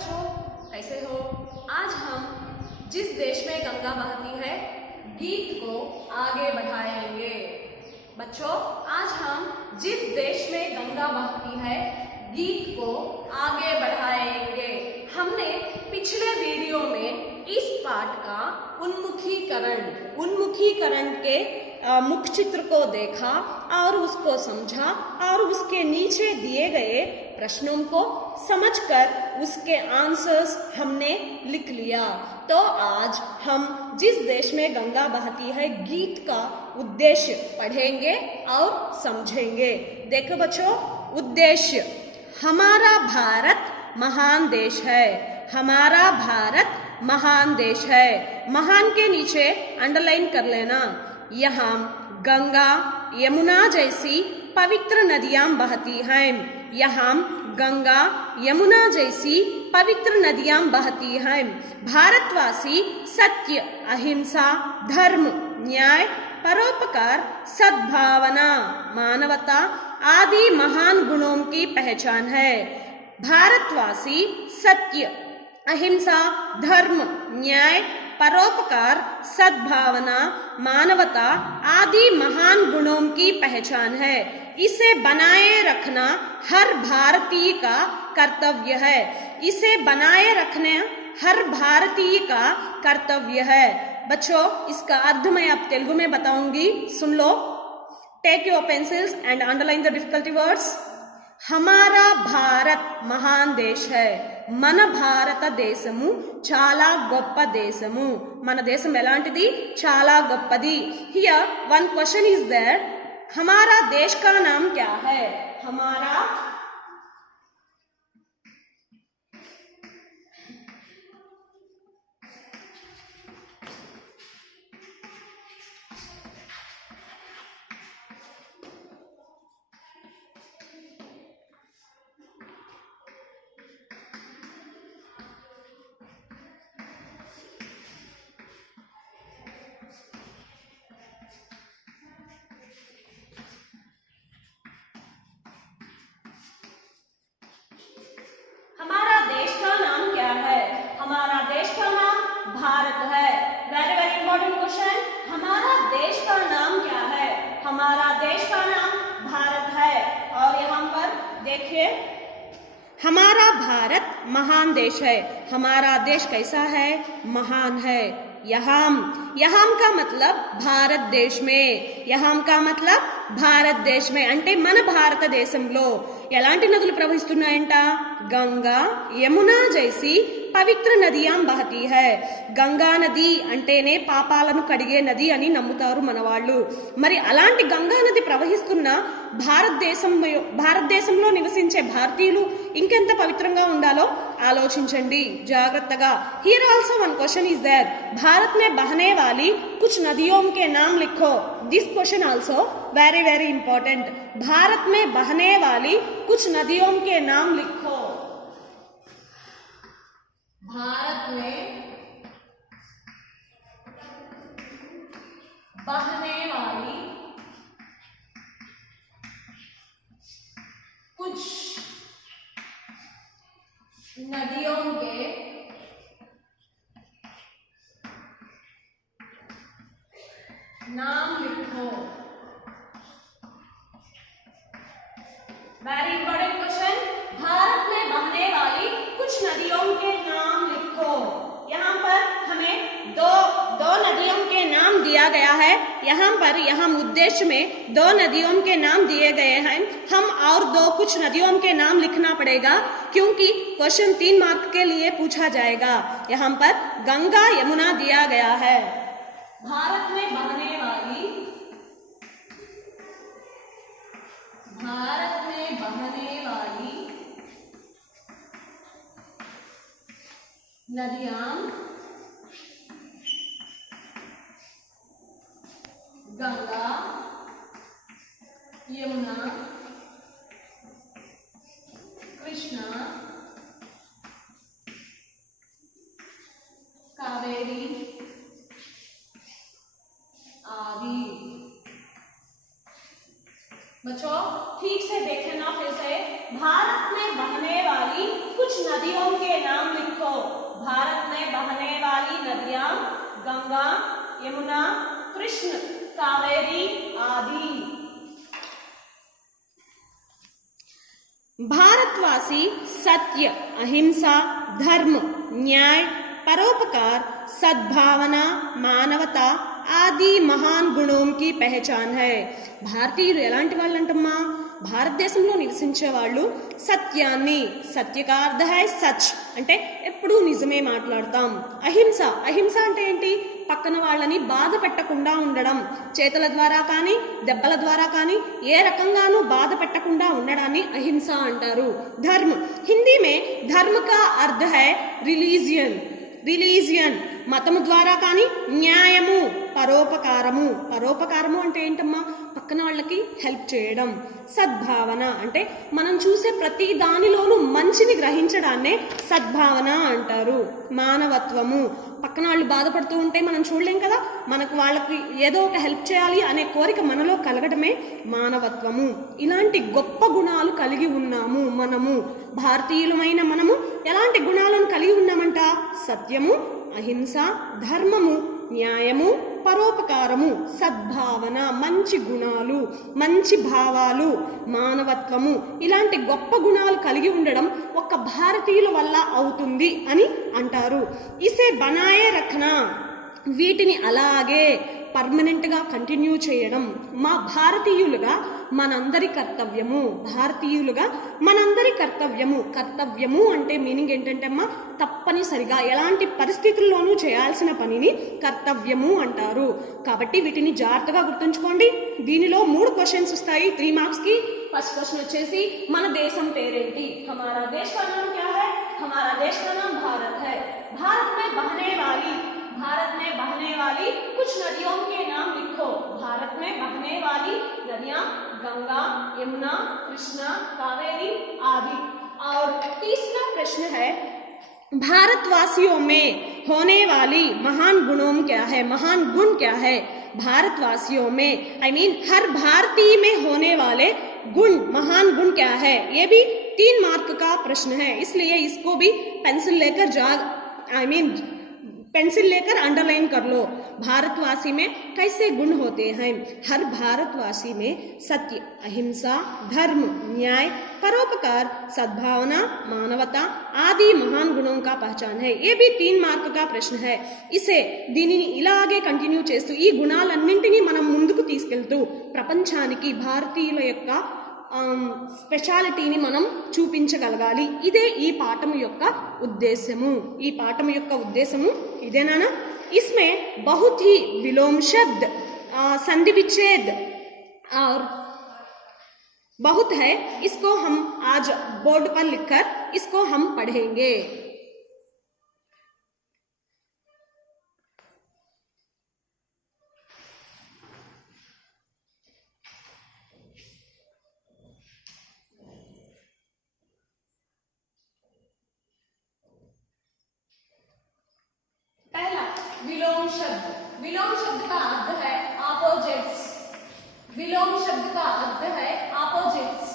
बच्चों, कैसे हो? आज हम जिस देश में गंगा बहती है गीत को आगे बढ़ाएंगे। बच्चों, आज हम जिस देश में गंगा बहती है गीत को आगे बढ़ाएंगे। हमने पिछले वीडियो में इस पाठ का उन्मुखीकरण के मुख्य चित्र को देखा और उसको समझा और उसके नीचे दिए गए प्रश्नों को समझकर उसके आंसर्स हमने लिख लिया। तो आज हम जिस देश में गंगा बहती है गीत का उद्देश्य पढ़ेंगे और समझेंगे। देखो बच्चों, उद्देश्य, हमारा भारत महान देश है। हमारा भारत महान देश है। महान के नीचे अंडरलाइन कर लेना। यहाँ गंगा यमुना जैसी पवित्र नदियां बहती हैं। यहाँ गंगा यमुना जैसी पवित्र नदियां बहती हैं। भारतवासी सत्य, अहिंसा, धर्म, न्याय, परोपकार, सद्भावना, मानवता आदि महान गुणों की पहचान है। भारतवासी सत्य, अहिंसा, धर्म, न्याय, परोपकार, सद्भावना, मानवता आदि महान गुणों की पहचान है। इसे बनाए रखना हर भारतीय का कर्तव्य है। इसे बनाए रखना हर भारतीय का कर्तव्य है। बच्चों, इसका अर्थ मैं अब तेलुगु में बताऊंगी, सुन लो। Take your pencils and underline the difficulty words. हमारा भारत महान देश है। మన భారతదేశము చాలా గొప్ప దేశము. మన దేశం ఎలాంటిది? చాలా గొప్పది. Here one question is there, हमारा देश का नाम क्या है? हमारा देश का नाम क्या है? हमारा देश का नाम भारत है। Very very important question. हमारा देश का नाम क्या है? हमारा देश का नाम भारत है। और यहाँ पर देखिए, हमारा भारत महान देश है। हमारा देश कैसा है? महान है। यहाँ का मतलब भारत देश में. यहाँ का मतलब భారత దేశమే. అంటే మన భారతదేశంలో ఎలాంటి నదులు ప్రవహిస్తున్నాయంట? గంగా యమునా జైసి పవిత్ర నదియాం బహతి హై. గంగా నది అంటేనే పాపాలను కడిగే నది అని నమ్ముతారు మన వాళ్ళు. మరి అలాంటి గంగా నది ప్రవహిస్తున్న భారతదేశంలో నివసించే భారతీయులు ఇంకెంత పవిత్రంగా ఉండాలో ఆలోచించండి జాగ్రత్తగా. Here also one question is there, Bharat में बहने वाली कुछ नदियों के नाम लिखो. This question also very very important. Bharat में बहने वाली कुछ नदियों के नाम लिखो. भारत में बहने वाली कुछ नदियों के नाम लिखो. Very important question. भारत में बहने वाली कुछ नदियों के नाम लिखो. यहाँ पर हमें दो नदियों के नाम दिया गया है. यहाँ उद्देश्य में दो नदियों के नाम दिए गए हैं. हम और कुछ नदियों के नाम लिखना पड़ेगा क्योंकि क्वेश्चन 3 मार्क के लिए पूछा जाएगा. यहाँ पर गंगा यमुना दिया गया है. भारत में बहने वाली नदियां गंगा यमुना कृष्णा कावेरी आदि. बच्चों, ठीक से देखना फिर से. भारत में बहने वाली कुछ नदियों के नाम गंगा, यमुना, कृष्ण, कावेरी आदि। भारतवासी सत्य, अहिंसा, धर्म, न्याय, परोपकार, सद्भावना, मानवता आदि महान गुणों की पहचान है। భారతీయులు ఎలాంటి వాళ్ళంటమ్మా? భారతదేశంలో నివసించే వాళ్ళు సత్యాన్ని, సత్య का अर्थ है सच అంటే ఎప్పుడూ నిజమే మాట్లాడతాం. అహింస, అహింస అంటే ఏంటి? పక్కన వాళ్ళని బాధ పెట్టకుండా ఉండడం, చేతుల ద్వారా కానీ దెబ్బల ద్వారా కానీ ఏ రకంగానూ బాధ పెట్టకుండా ఉండడాన్ని అహింస అంటారు. ధర్మ, హిందీ మే ధర్మ का अर्थ है रिलीजियन, రిలీజియన్ మతము ద్వారా కానీ, న్యాయము, పరోపకారము, పరోపకారము అంటే ఏంటమ్మా? పక్కన వాళ్ళకి హెల్ప్ చేయడం. సద్భావన అంటే మనం చూసే ప్రతి దానిలోనూ మంచిని గ్రహించడాన్నే సద్భావన అంటారు. మానవత్వము, పక్కన వాళ్ళు బాధపడుతూ ఉంటే మనం చూడలేం కదా, మనకు వాళ్ళకి ఏదో ఒక హెల్ప్ చేయాలి అనే కోరిక మనలో కలగడమే మానవత్వము. ఇలాంటి గొప్ప గుణాలు కలిగి ఉన్నాము మనము. భారతీయులమైన మనము ఎలాంటి గుణాలను కలిగి ఉన్నామంట? సత్యము, అహింస, ధర్మము, న్యాయము, పరోపకారము, సద్భావన, మంచి గుణాలు, మంచి భావాలు, మానవత్వము, ఇలాంటి గొప్ప గుణాలు కలిగి ఉండడం ఒక్క భారతీయుల వల్ల అవుతుంది అని అంటారు. ఇసే బనాయే రఖనా, వీటిని అలాగే పర్మనెంట్గా కంటిన్యూ చేయడం మా భారతీయులుగా మనందరి కర్తవ్యము. భారతీయులుగా మనందరి కర్తవ్యము. కర్తవ్యము అంటే మీనింగ్ ఏంటంటే అమ్మా, తప్పనిసరిగా ఎలాంటి పరిస్థితుల్లోనూ చేయాల్సిన పనిని కర్తవ్యము అంటారు. కాబట్టి వీటిని జాగ్రత్తగా గుర్తుంచుకోండి. దీనిలో 3 క్వశ్చన్స్ వస్తాయి 3 మార్క్స్ కి. ఫస్ట్ క్వశ్చన్ వచ్చేసి మన దేశం పేరేంటి? हमारा देश का नाम क्या है? हमारा देश का नाम भारत है. भारत में बहने वाली कुछ नदियों के नाम लिखो. भारत में बहने वाली नदियां गंगा, यमुना, कृष्णा, कावेरी आदि. और तीसरा प्रश्न है भारतवासियों में होने वाली महान गुणों क्या है? महान गुण क्या है? भारतवासियों में हर भारतीय में होने वाले गुण, महान गुण क्या है? ये भी 3 मार्क का प्रश्न है, इसलिए इसको भी पेंसिल लेकर अंडरलाइन कर लो. भारतवासी में कैसे गुण होते हैं? हर भारतवासी में सत्य, अहिंसा, धर्म, न्याय, परोपकार, सद्भावना, मानवता आदि महान गुणों का पहचान है. ये भी 3 मार्क का प्रश्न है. इसे దీనిని ఇలాగే కంటిన్యూ చేస్తూ ఈ గుణాలన్నింటినీ మనం ముందుకు తీసుకెళ్తూ ప్రపంచానికి భారతీయుల యొక్క స్పెషాలిటీని మనం చూపించగలగాలి. ఇదే ఈ పాఠం యొక్క ఉద్దేశము. ఈ పాఠం యొక్క ఉద్దేశము ఇదేనా? इसमें बहुत ही विलोम शब्द, संधि विच्छेद और बहुत है. इसको हम आज बोर्ड पर लिखकर इसको हम पढ़ेंगे. विलोम शब्द. विलोम शब्द का अर्थ है ऑपोजिट्स. विलोम शब्द का अर्थ है ऑपोजिट्स.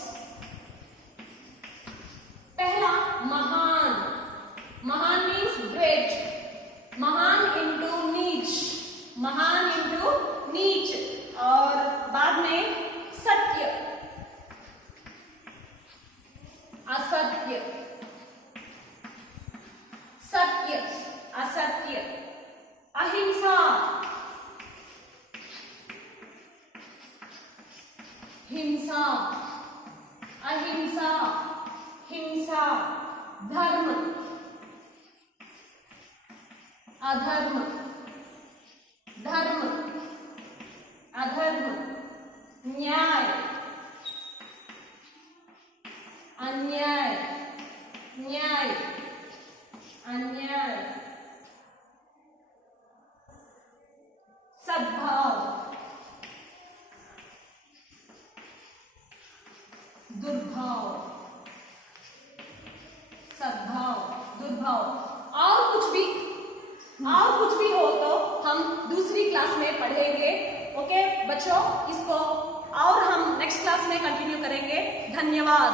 पहला महान. महान मीन्स ग्रेट. महान इंटू नीच. महान इंटू नीच. और बाद में सत्य, असत्य, सत्य, असत्य, अहिंसा, हिंसा, अहिंसा, हिंसा, धर्म, अधर्म, धर्म, अधर्म, न्याय, अन्याय, न्याय, अन्याय, सद्भाव, दुर्भाव, सद्भाव, दुर्भाव. और कुछ भी हो तो हम दूसरी क्लास में पढ़ेंगे. ओके बच्चों, इसको और हम नेक्स्ट क्लास में कंटिन्यू करेंगे. धन्यवाद.